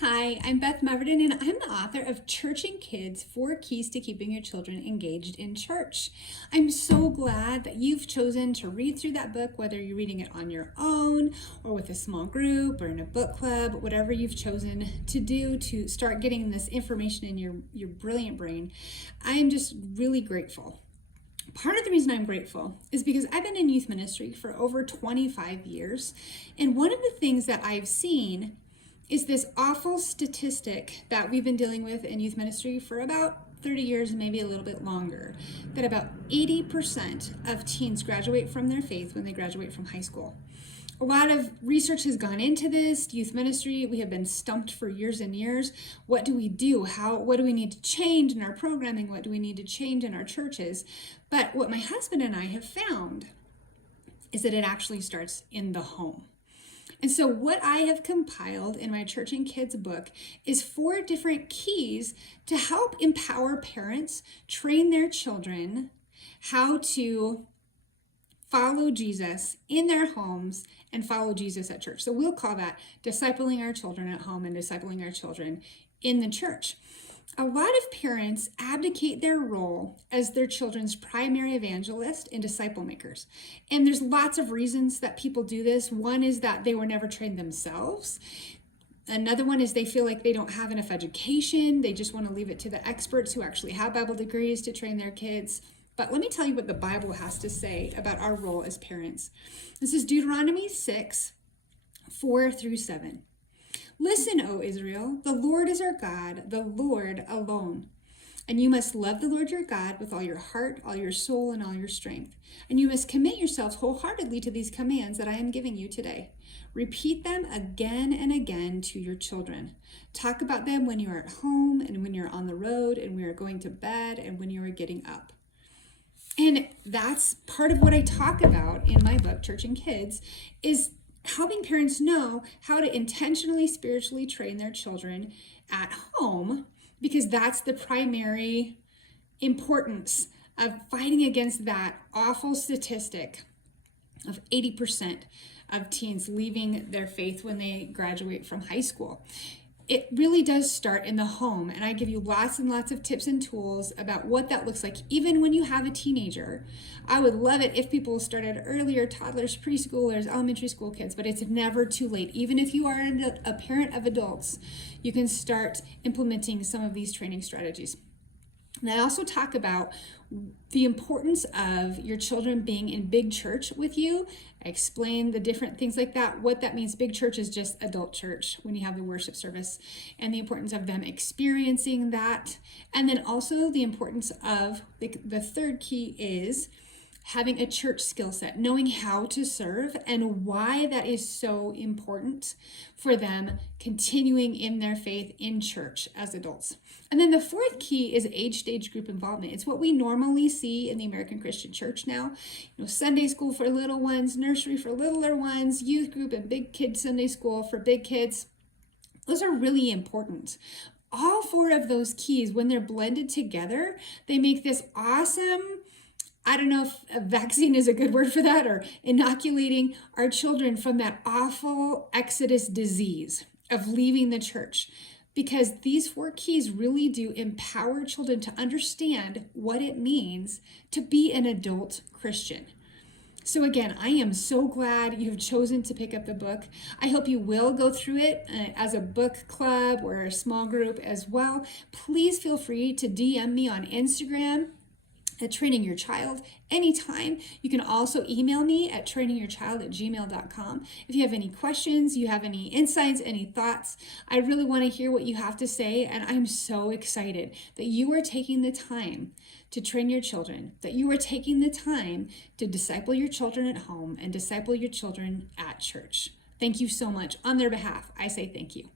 Hi, I'm Beth Meverden, and I'm the author of Churching Kids: 4 Keys to Keeping Your Children Engaged in Church. I'm so glad that you've chosen to read through that book, whether you're reading it on your own or with a small group or in a book club, whatever you've chosen to do to start getting this information in your brilliant brain. I'm just really grateful. Part of the reason I'm grateful is because I've been in youth ministry for over 25 years, and one of the things that I've seen is this awful statistic that we've been dealing with in youth ministry for about 30 years, maybe a little bit longer, that about 80% of teens graduate from their faith when they graduate from high school. A lot of research has gone into this youth ministry. We have been stumped for years and years. What do we do? What do we need to change in our programming? What do we need to change in our churches? But what my husband and I have found is that it actually starts in the home. And so what I have compiled in my Churching Kids book is 4 different keys to help empower parents, train their children how to follow Jesus in their homes and follow Jesus at church. So we'll call that discipling our children at home and discipling our children in the church. A lot of parents abdicate their role as their children's primary evangelist and disciple makers. And there's lots of reasons that people do this. One is that they were never trained themselves. Another one is they feel like they don't have enough education. They just want to leave it to the experts who actually have Bible degrees to train their kids. But let me tell you what the Bible has to say about our role as parents. This is Deuteronomy 6, 4-7. Listen, O Israel, the Lord is our God, the Lord alone. And you must love the Lord your God with all your heart, all your soul, and all your strength. And you must commit yourselves wholeheartedly to these commands that I am giving you today. Repeat them again and again to your children. Talk about them when you are at home and when you're on the road and when you're going to bed and when you are getting up. And that's part of what I talk about in my book, Churching Kids, is helping parents know how to intentionally spiritually train their children at home, because that's the primary importance of fighting against that awful statistic of 80% of teens leaving their faith when they graduate from high school. It really does start in the home, and I give you lots and lots of tips and tools about what that looks like, even when you have a teenager. I would love it if people started earlier, toddlers, preschoolers, elementary school kids, but it's never too late. Even if you are a parent of adults, you can start implementing some of these training strategies. And I also talk about the importance of your children being in big church with you. I explain the different things like that. What that means, big church is just adult church when you have the worship service, and the importance of them experiencing that. And then also the importance of the third key is having a church skill set, knowing how to serve and why that is so important for them continuing in their faith in church as adults. And then the fourth key is age stage group involvement. It's what we normally see in the American Christian Church now. Sunday school for little ones, nursery for littler ones, youth group and big kids Sunday school for big kids. Those are really important. All 4 of those keys, when they're blended together, they make this awesome, I don't know if a vaccine is a good word for that, or inoculating our children from that awful Exodus disease of leaving the church. Because these 4 keys really do empower children to understand what it means to be an adult Christian. So again, I am so glad you've chosen to pick up the book. I hope you will go through it as a book club or a small group as well. Please feel free to DM me on Instagram at Training Your Child anytime. You can also email me at trainingyourchild@gmail.com. If you have any questions, you have any insights, any thoughts, I really want to hear what you have to say. And I'm so excited that you are taking the time to train your children, that you are taking the time to disciple your children at home and disciple your children at church. Thank you so much. On their behalf, I say thank you.